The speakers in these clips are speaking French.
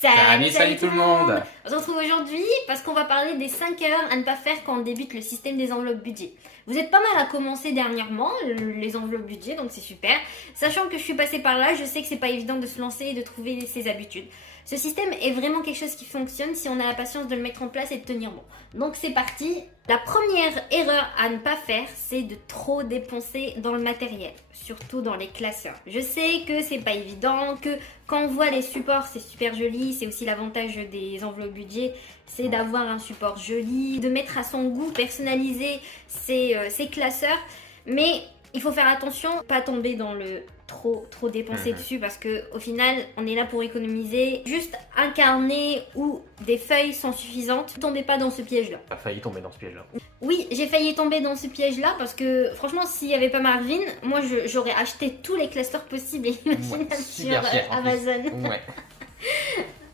Salut tout le monde. On se retrouve aujourd'hui parce qu'on va parler des 5 erreurs à ne pas faire quand on débute le système des enveloppes budget. Vous êtes pas mal à commencer dernièrement, les enveloppes budget, donc c'est super. Sachant que je suis passée par là, je sais que c'est pas évident de se lancer et de trouver ses habitudes. Ce système est vraiment quelque chose qui fonctionne si on a la patience de le mettre en place et de tenir bon. Donc c'est parti. La première erreur à ne pas faire, c'est de trop dépenser dans le matériel, surtout dans les classeurs. Je sais que c'est pas évident, que quand on voit les supports, c'est super joli, c'est aussi l'avantage des enveloppes budget, c'est d'avoir un support joli, de mettre à son goût, personnaliser ses classeurs, mais il faut faire attention, pas tomber dans le trop dépenser dessus parce que au final on est là pour économiser. Juste un carnet ou des feuilles sont suffisantes. Ne tombez pas dans ce piège là. T'as failli tomber dans ce piège là. Oui, j'ai failli tomber dans ce piège là parce que franchement s'il n'y avait pas Marvin, moi j'aurais acheté tous les clusters possibles et imaginables sur Amazon. Ouais.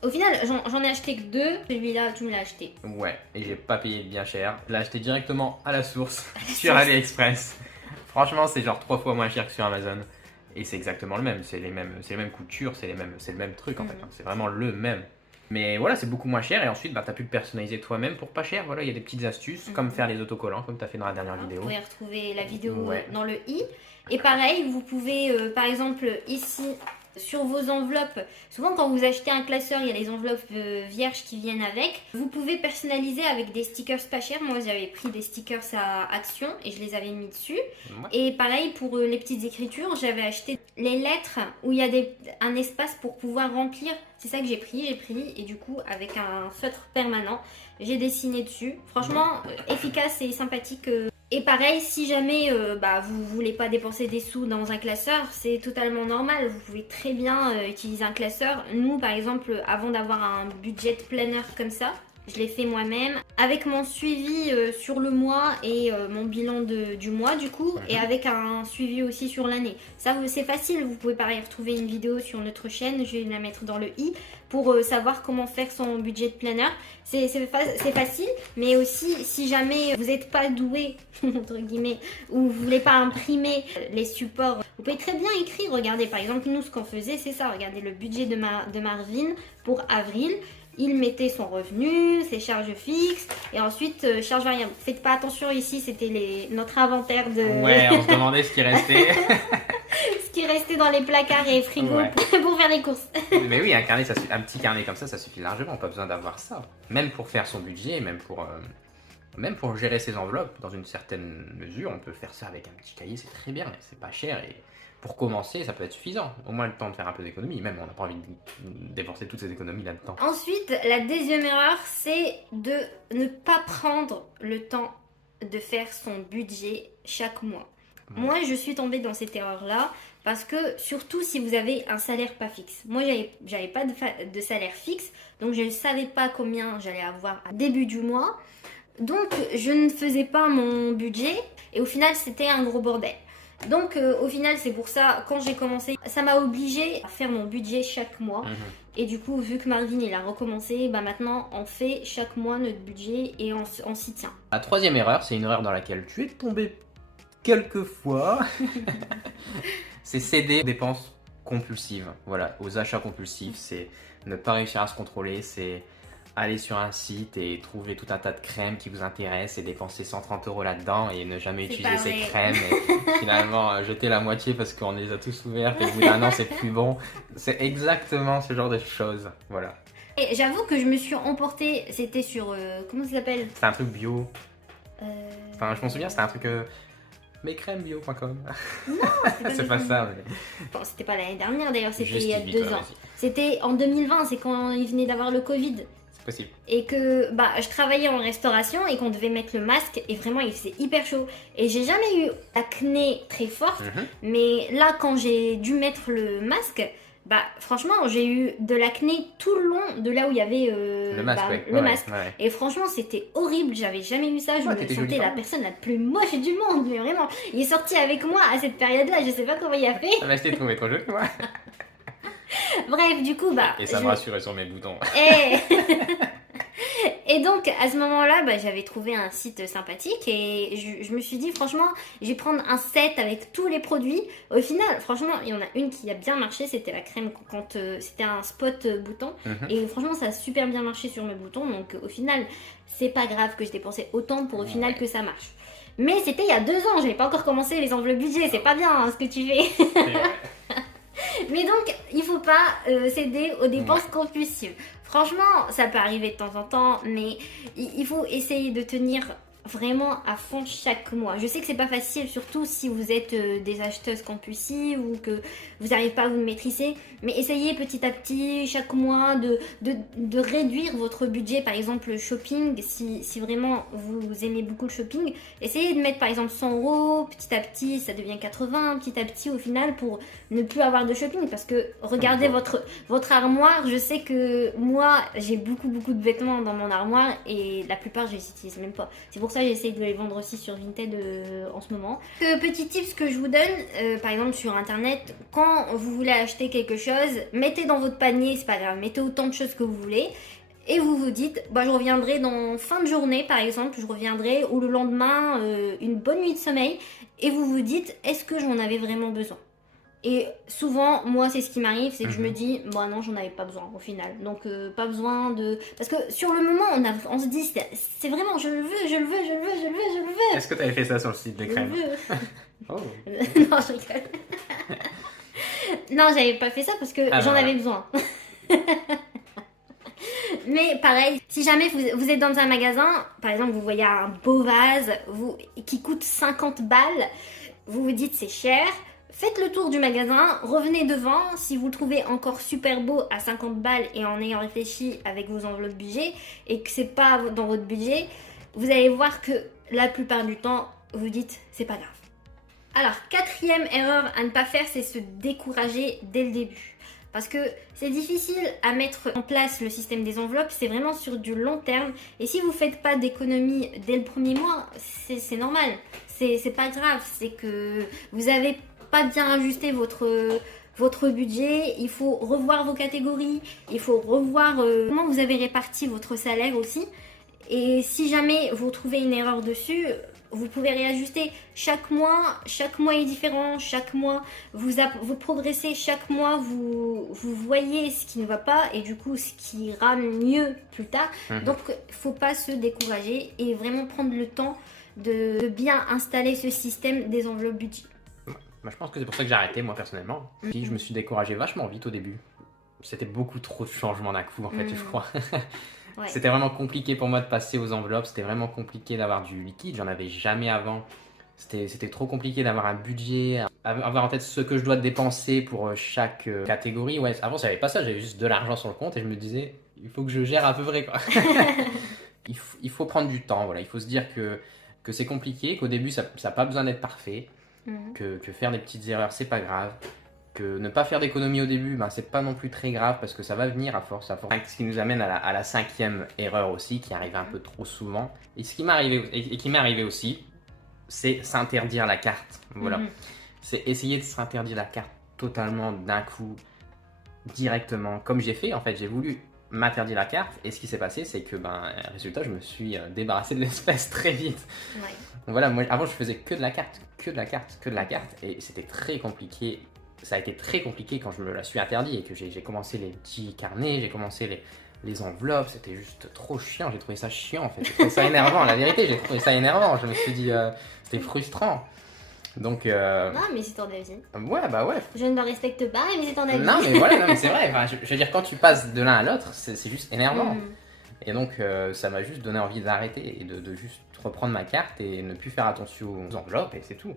Au final j'en ai acheté que 2, celui-là tu me l'as acheté. Ouais, et j'ai pas payé bien cher. Je l'ai acheté directement à la source sur AliExpress. Franchement c'est genre 3 fois moins cher que sur Amazon. Et c'est exactement le même, c'est les mêmes coutures, c'est le même truc en fait, c'est vraiment le même. Mais voilà, c'est beaucoup moins cher et ensuite t'as pu le personnaliser toi-même pour pas cher. Voilà, il y a des petites astuces comme faire les autocollants, comme t'as fait dans la dernière vidéo. Vous pouvez retrouver la vidéo dans le i. Et pareil, vous pouvez par exemple ici sur vos enveloppes, souvent quand vous achetez un classeur, il y a les enveloppes vierges qui viennent avec. Vous pouvez personnaliser avec des stickers pas chers. Moi j'avais pris des stickers à Action et je les avais mis dessus. Ouais. Et pareil pour les petites écritures, j'avais acheté les lettres où il y a un espace pour pouvoir remplir. C'est ça que j'ai pris et du coup avec un feutre permanent, j'ai dessiné dessus. Franchement efficace et sympathique. Et pareil, si jamais vous voulez pas dépenser des sous dans un classeur, c'est totalement normal. Vous pouvez très bien utiliser un classeur. Nous, par exemple, avant d'avoir un budget planner comme ça, je l'ai fait moi-même avec mon suivi sur le mois et mon bilan du mois du coup et avec un suivi aussi sur l'année. Ça c'est facile, vous pouvez pareil retrouver une vidéo sur notre chaîne, je vais la mettre dans le i pour savoir comment faire son budget planner. C'est facile, mais aussi si jamais vous n'êtes pas doué entre guillemets ou vous voulez pas imprimer les supports, vous pouvez très bien écrire. Regardez par exemple nous ce qu'on faisait c'est ça, regardez le budget de Marvin pour avril. Il mettait son revenu, ses charges fixes et ensuite charges variables. Faites pas attention ici, c'était notre inventaire de... Ouais, on se demandait ce qui restait. Ce qui restait dans les placards et frigos pour faire les courses. Mais oui, un petit carnet comme ça suffit largement, pas besoin d'avoir ça. Même pour faire son budget, même pour gérer ses enveloppes, dans une certaine mesure, on peut faire ça avec un petit cahier, c'est très bien, c'est pas cher et... Pour commencer, ça peut être suffisant. Au moins le temps de faire un peu d'économie. Même on n'a pas envie de dépenser toutes ces économies là-dedans. Ensuite, la deuxième erreur, c'est de ne pas prendre le temps de faire son budget chaque mois. Moi, je suis tombée dans cette erreur-là parce que surtout si vous avez un salaire pas fixe. Moi, j'avais pas de salaire fixe, donc je ne savais pas combien j'allais avoir à début du mois. Donc, je ne faisais pas mon budget et au final, c'était un gros bordel. Donc au final c'est pour ça quand j'ai commencé ça m'a obligée à faire mon budget chaque mois et du coup vu que Marvin il a recommencé maintenant on fait chaque mois notre budget et on s'y tient. La troisième erreur, c'est une erreur dans laquelle tu es tombé quelques fois. C'est céder aux dépenses compulsives, voilà, aux achats compulsifs. C'est ne pas réussir à se contrôler, c'est aller sur un site et trouver tout un tas de crèmes qui vous intéressent et dépenser 130 € là-dedans et ne jamais utiliser ces crèmes et finalement jeter la moitié parce qu'on les a tous ouvertes et au bout d'un an c'est plus bon. C'est exactement ce genre de choses, voilà. Et j'avoue que je me suis emportée, c'était sur, comment ça s'appelle ? C'était un truc bio. Enfin je m'en souviens, c'était un truc... mescrèmesbio.com. Non, c'est pas ça. Mais... Bon, c'était pas l'année dernière d'ailleurs, c'était il y a 2 ans. C'était en 2020, c'est quand il venait d'avoir le Covid. Possible. Et que je travaillais en restauration et qu'on devait mettre le masque et vraiment il faisait hyper chaud et j'ai jamais eu l'acné très forte mais là quand j'ai dû mettre le masque franchement j'ai eu de l'acné tout le long de là où il y avait le masque. Et franchement c'était horrible, j'avais jamais eu ça, je me sentais la personne la plus moche du monde, mais vraiment il est sorti avec moi à cette période là, je sais pas comment il a fait. Je t'ai trouvé trop joli moi. Bref, du coup, et ça me rassurait sur mes boutons. Et donc, à ce moment-là, j'avais trouvé un site sympathique et je me suis dit, franchement, je vais prendre un set avec tous les produits. Au final, franchement, il y en a une qui a bien marché, c'était la crème quand c'était un spot bouton. Et franchement, ça a super bien marché sur mes boutons. Donc, au final, c'est pas grave que je dépensais autant pour au final que ça marche. Mais c'était il y a 2 ans, j'avais pas encore commencé les enveloppes budget, c'est pas bien hein, ce que tu fais. Mais donc, il faut pas céder aux dépenses compulsives. Franchement, ça peut arriver de temps en temps, mais il faut essayer de tenir vraiment à fond chaque mois. Je sais que c'est pas facile, surtout si vous êtes des acheteuses compulsives ou que vous n'arrivez pas à vous maîtriser, mais essayez petit à petit chaque mois de réduire votre budget. Par exemple le shopping, si vraiment vous aimez beaucoup le shopping, essayez de mettre par exemple 100 €, petit à petit ça devient 80, petit à petit au final pour ne plus avoir de shopping, parce que regardez votre armoire. Je sais que moi j'ai beaucoup de vêtements dans mon armoire et la plupart je les utilise même pas. C'est pour ça que j'essaye de les vendre aussi sur Vinted en ce moment. Petit tips que je vous donne, par exemple sur internet, quand vous voulez acheter quelque chose, mettez dans votre panier, c'est pas grave, mettez autant de choses que vous voulez. Et vous vous dites, je reviendrai dans fin de journée par exemple, je reviendrai, ou le lendemain, une bonne nuit de sommeil. Et vous vous dites, est-ce que j'en avais vraiment besoin ? Et souvent, moi, c'est ce qui m'arrive, c'est que je me dis, non, j'en avais pas besoin au final. Donc, pas besoin de... Parce que sur le moment, on se dit, c'est vraiment, je le veux. Est-ce que tu avais fait ça sur le site des crèmes ? Oh. Non, je rigole. Non, j'avais pas fait ça parce que j'en avais besoin. Mais pareil, si jamais vous êtes dans un magasin, par exemple, vous voyez un beau vase qui coûte 50 balles, vous vous dites c'est cher, faites le tour du magasin, revenez devant, si vous le trouvez encore super beau à 50 balles et en ayant réfléchi avec vos enveloppes budget et que c'est pas dans votre budget, vous allez voir que la plupart du temps, vous dites c'est pas grave. Alors, 4e erreur à ne pas faire, c'est se décourager dès le début. Parce que c'est difficile à mettre en place le système des enveloppes, c'est vraiment sur du long terme. Et si vous ne faites pas d'économie dès le premier mois, c'est normal. C'est pas grave, c'est que vous n'avez pas bien ajusté votre budget. Il faut revoir vos catégories, il faut revoir comment vous avez réparti votre salaire aussi. Et si jamais vous trouvez une erreur dessus, vous pouvez réajuster. Chaque mois est différent. Chaque mois, vous progressez. Chaque mois, vous voyez ce qui ne va pas et du coup, ce qui ira mieux plus tard. Donc, il ne faut pas se décourager et vraiment prendre le temps de bien installer ce système des enveloppes budget. Je pense que c'est pour ça que j'ai arrêté, moi, personnellement. Puis, je me suis découragé vachement vite au début. C'était beaucoup trop de changements d'un coup, en fait, je crois. Ouais. C'était vraiment compliqué pour moi de passer aux enveloppes, c'était vraiment compliqué d'avoir du liquide, j'en avais jamais avant. C'était trop compliqué d'avoir un budget, avoir en tête ce que je dois dépenser pour chaque catégorie. Ouais, avant, j'avais pas ça, j'avais juste de l'argent sur le compte et je me disais, il faut que je gère à peu près, quoi. il faut prendre du temps, voilà. Il faut se dire que c'est compliqué, qu'au début, ça n'a pas besoin d'être parfait, que faire des petites erreurs, c'est pas grave. Que ne pas faire d'économie au début, c'est pas non plus très grave parce que ça va venir à force. Ce qui nous amène à la 5e erreur aussi, qui arrive un peu trop souvent. Et ce qui m'est arrivé aussi, c'est s'interdire la carte. Voilà. C'est essayer de s'interdire la carte totalement d'un coup, directement, comme j'ai fait. En fait, j'ai voulu m'interdire la carte et ce qui s'est passé, c'est que, résultat, je me suis débarrassé de l'espèce très vite. Ouais. Voilà, moi, avant, je faisais que de la carte, et c'était très compliqué. Ça a été très compliqué quand je me la suis interdit et que j'ai commencé les petits carnets, j'ai commencé les enveloppes, c'était juste trop chiant, j'ai trouvé ça chiant en fait, j'ai trouvé ça énervant, la vérité, j'ai trouvé ça énervant, je me suis dit, c'était frustrant. Donc Non mais c'est ton avis. Ouais. Je ne le respecte pas, mais c'est ton avis. Non mais voilà, mais c'est vrai, je veux dire, quand tu passes de l'un à l'autre, c'est juste énervant. Et donc ça m'a juste donné envie d'arrêter et de juste reprendre ma carte et ne plus faire attention aux enveloppes et c'est tout.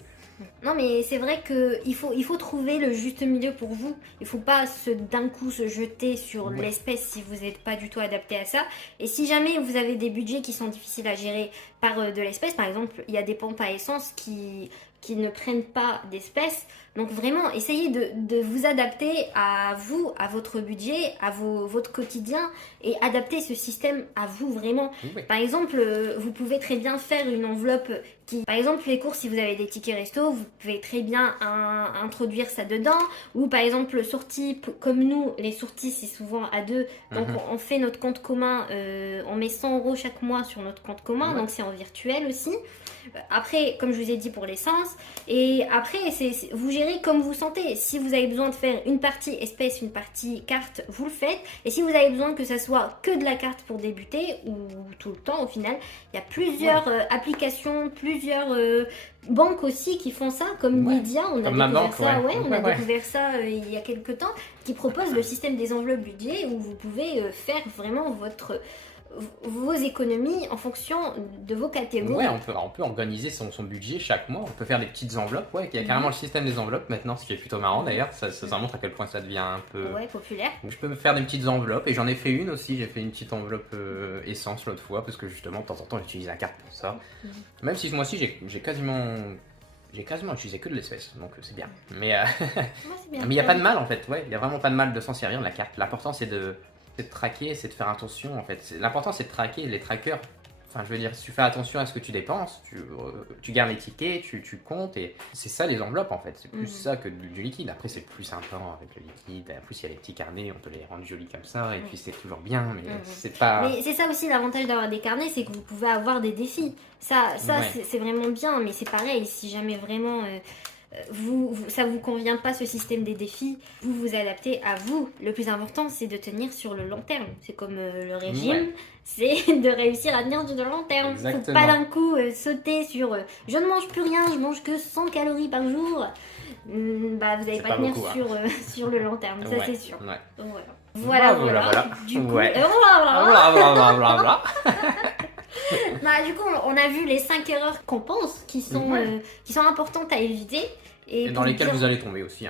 Non mais c'est vrai qu'il faut trouver le juste milieu pour vous. Il ne faut pas d'un coup se jeter sur l'espèce si vous n'êtes pas du tout adapté à ça. Et si jamais vous avez des budgets qui sont difficiles à gérer par de l'espèce, par exemple, il y a des pompes à essence qui qui ne prennent pas d'espèces. Donc vraiment, essayez de vous adapter à vous, à votre budget, à votre quotidien et adapter ce système à vous vraiment. Oui. Par exemple, vous pouvez très bien faire une enveloppe qui... Par exemple, les courses, si vous avez des tickets resto, vous pouvez très bien introduire ça dedans. Ou par exemple, sorties, comme nous, les sorties, c'est souvent à deux. Donc on fait notre compte commun, on met 100 € chaque mois sur notre compte commun, donc c'est en virtuel aussi. Après, comme je vous ai dit pour l'essence, et après, vous gérez comme vous sentez. Si vous avez besoin de faire une partie espèce, une partie carte, vous le faites. Et si vous avez besoin que ça soit que de la carte pour débuter, ou tout le temps au final, il y a plusieurs applications, plusieurs banques aussi qui font ça, comme Lydia, on a découvert ça il y a quelques temps, qui propose le système des enveloppes budget où vous pouvez faire vraiment vos économies en fonction de vos catégories. Ouais, on peut organiser son budget chaque mois. On peut faire des petites enveloppes. Ouais, il y a carrément le système des enveloppes maintenant, ce qui est plutôt marrant d'ailleurs. Ça montre à quel point ça devient un peu populaire. Donc, je peux me faire des petites enveloppes et j'en ai fait une aussi. J'ai fait une petite enveloppe essence l'autre fois parce que justement, de temps en temps, j'utilise la carte pour ça. Même si ce mois-ci, j'ai quasiment utilisé que de l'espèce, donc c'est bien. Mais il n'y a pas de mal en fait. Ouais, il n'y a vraiment pas de mal de s'en servir de la carte. L'important c'est de traquer, c'est de faire attention en fait. L'important c'est de traquer les trackers. Enfin, je veux dire, si tu fais attention à ce que tu dépenses, tu gardes les tickets, tu comptes, et c'est ça les enveloppes en fait. C'est plus ça que du liquide. Après, c'est plus sympa avec le liquide. En plus, il y a les petits carnets, on peut les rendre jolis comme ça, et puis c'est toujours bien, mais c'est pas. Mais c'est ça aussi l'avantage d'avoir des carnets, c'est que vous pouvez avoir des défis. Ça c'est vraiment bien, mais c'est pareil, si jamais vraiment. Ça vous convient pas ce système des défis, vous vous adaptez à vous. Le plus important, c'est de tenir sur le long terme. C'est comme le régime, c'est de réussir à tenir sur le long terme. Exactement. Faut pas d'un coup sauter sur je ne mange plus rien, je mange que 100 calories par jour. Vous n'allez pas tenir beaucoup, sur le long terme, ça c'est sûr. Donc, voilà. Du coup, du coup, on a vu les 5 erreurs qu'on pense qui sont importantes à éviter. Et dans lesquelles vous allez tomber aussi.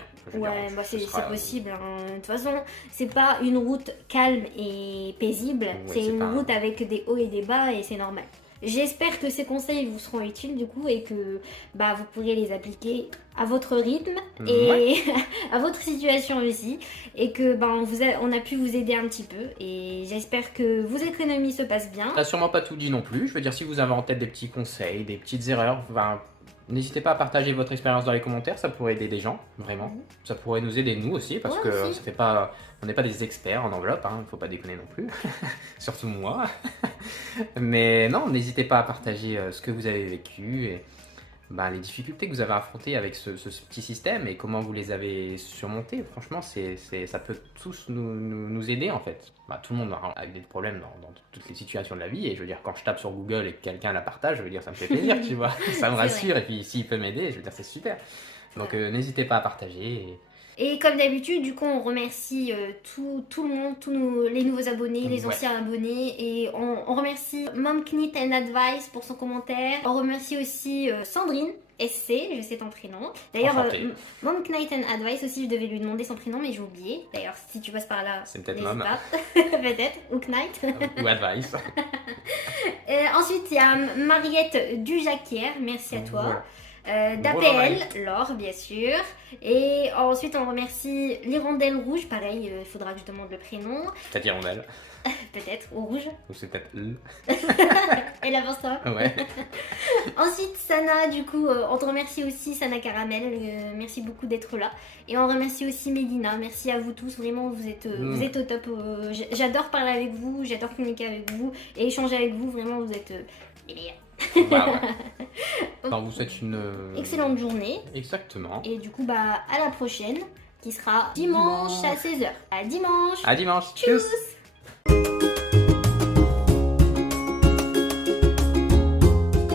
C'est possible. De toute façon, c'est pas une route calme et paisible. C'est une route avec des hauts et des bas et c'est normal. J'espère que ces conseils vous seront utiles du coup et que vous pourrez les appliquer à votre rythme et à votre situation aussi et que on a pu vous aider un petit peu et j'espère que vos économies se passent bien. On n'a sûrement pas tout dit non plus. Je veux dire, si vous avez en tête des petits conseils, des petites erreurs, n'hésitez pas à partager votre expérience dans les commentaires, ça pourrait aider des gens, vraiment. Ça pourrait nous aider nous aussi, parce que ça fait pas, on n'est pas des experts en enveloppe, il ne faut pas déconner non plus, surtout moi. Mais non, n'hésitez pas à partager ce que vous avez vécu et les difficultés que vous avez affrontées avec ce petit système et comment vous les avez surmontées. Franchement, ça peut tous nous aider en fait. Tout le monde a des problèmes dans toutes les situations de la vie et je veux dire, quand je tape sur Google et que quelqu'un la partage, je veux dire, ça me fait plaisir, tu vois. Ça me rassure et puis s'il peut m'aider, je veux dire, c'est super. Donc n'hésitez pas à partager. Et comme d'habitude, du coup, on remercie tout le monde, tous les nouveaux abonnés, les anciens abonnés. Et on remercie Mom Knit and Advice pour son commentaire. On remercie aussi Sandrine SC, je sais ton prénom. D'ailleurs, Mom Knit and Advice aussi, je devais lui demander son prénom, mais j'ai oublié. D'ailleurs, si tu passes par là, c'est peut-être Mom. Peut-être, ou Knight. Ou Advice. Ensuite, il y a Mariette Dujacquière, merci à toi. D'APL, Laure bien sûr, et ensuite on remercie l'Hirondelle Rouge, pareil, il faudra que je demande le prénom. Peut-être Hirondelle. Peut-être, ou Rouge. Ou c'est peut-être L. Elle avance ça. Ouais. Ensuite Sana, du coup, on te remercie aussi, Sana Caramel, merci beaucoup d'être là. Et on remercie aussi Mélina, merci à vous tous, vraiment vous êtes au top. J'adore parler avec vous, j'adore communiquer avec vous et échanger avec vous, vraiment vous êtes les meilleurs. On vous souhaite une excellente journée. Exactement. Et du coup, à la prochaine, qui sera dimanche à 16h. À dimanche. À dimanche. Tchuss.